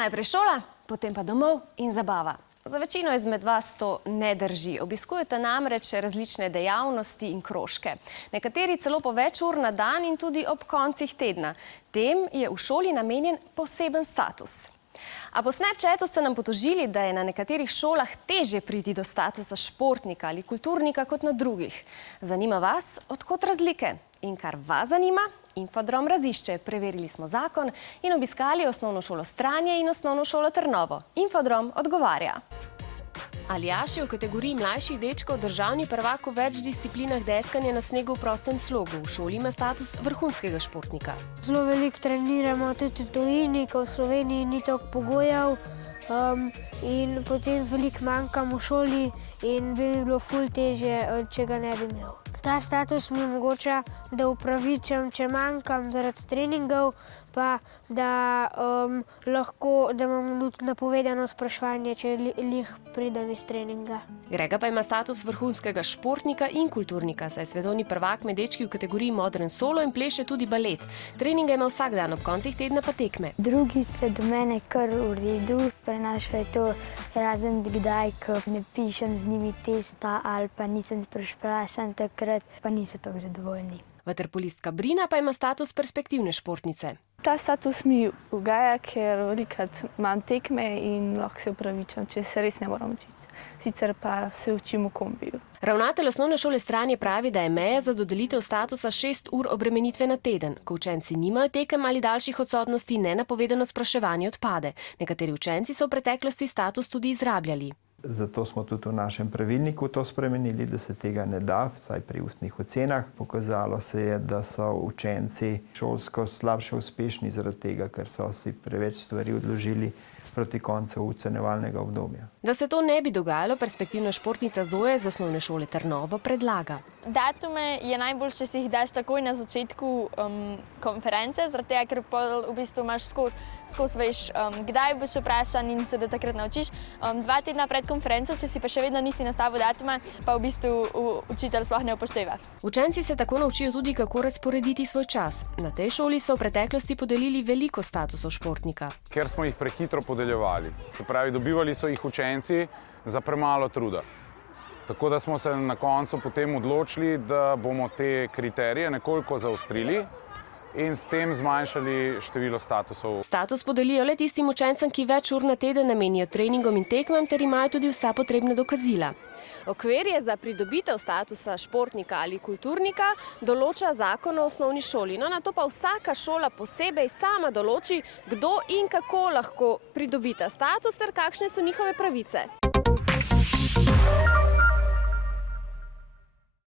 Najprej šola, potem pa domov in zabava. Za večino izmed vas to ne drži. Obiskujete namreč različne dejavnosti in krožke. Nekateri celo po več ur na dan in tudi ob koncih tedna. Tem je v šoli namenjen poseben status. A po Snapchatu ste nam potožili, da je na nekaterih šolah težje priti do statusa športnika ali kulturnika kot na drugih. Zanima vas, od kod razlike? In kar vas zanima, Infodrom razišče. Preverili smo zakon in obiskali osnovno šolo Stranje in osnovno šolo Trnovo. Infodrom odgovarja. Aljaž je v kategoriji mlajših dečkov državni prvak v več disciplinah deskanja na snegu v prostem slogu. V šoli ima status vrhunskega športnika. Zelo veliko treniramo tudi v tujini, ko v Sloveniji ni toliko pogojev. In potem veliko manjkam v šoli in bi mi bilo ful težje, če ga ne bi imel. Ta status mi omogoča, da upravičam, če manjkam zaradi treningov, pa da lahko, da imam napovedano spraševanje, če lih pridem iz treninga. Grega pa ima status vrhunskega športnika in kulturnika, saj je svetovni prvak med dečki v kategoriji modern solo in pleše tudi balet. Treninga ima vsak dan, ob koncih tedna pa tekme. Drugi se do mene kar v redu, prenašajo to razen kdaj, ko ne pišem z njimi testa ali pa nisem sprašan, takrat pa niso tako zadovoljni. Vaterpolistka Brina pa ima status perspektivne športnice. Ta status mi ugaja, ker velikokrat imam tekme in lahko se upravičam, če se res ne moram učiti. Sicer pa se učim v kombiju. Ravnatelj osnovne šole Stranje pravi, da je meja za dodelitev statusa 6 ur obremenitve na teden. Ko učenci nimajo tekem ali daljših odsotnosti, nenapovedano spraševanje odpade. Nekateri učenci so v preteklosti status tudi izrabljali. Zato smo tudi v našem pravilniku to spremenili, da se tega ne da, vsaj pri ustnih ocenah. Pokazalo se je, da so učenci šolsko slabše uspešni zaradi tega, ker so si preveč stvari odložili proti koncu ocenjevalnega obdobja. Da se to ne bi dogajalo, perspektivna športnica Zoja iz osnovne šole Trnovo predlaga. Datume je najbolj, če si jih daš takoj na začetku konference, zaradi tega, ker v bistvu imaš skozi veš, kdaj boš vprašan in se do takrat naučiš. 2 tedna pred konferenco, če si pa še vedno nisi nastavil datuma, pa v bistvu učitelj sploh ne upošteva. Učenci se tako naučijo tudi, kako razporediti svoj čas. Na tej šoli so v preteklosti podelili veliko statusov športnika. Ker smo jih prehitro podeljevali. Se pravi, dobivali so jih učenci za premalo truda. Tako da smo se na koncu potem odločili, da bomo te kriterije nekoliko zaostrili in s tem zmanjšali število statusov. Status podelijo le tistim učencem, ki več ur na teden namenijo treningom in tekmam ter imajo tudi vsa potrebna dokazila. Okvir je za pridobitev statusa športnika ali kulturnika določa zakon o osnovni šoli. No, na to pa vsaka šola posebej sama določi, kdo in kako lahko pridobita status ter kakšne so njihove pravice.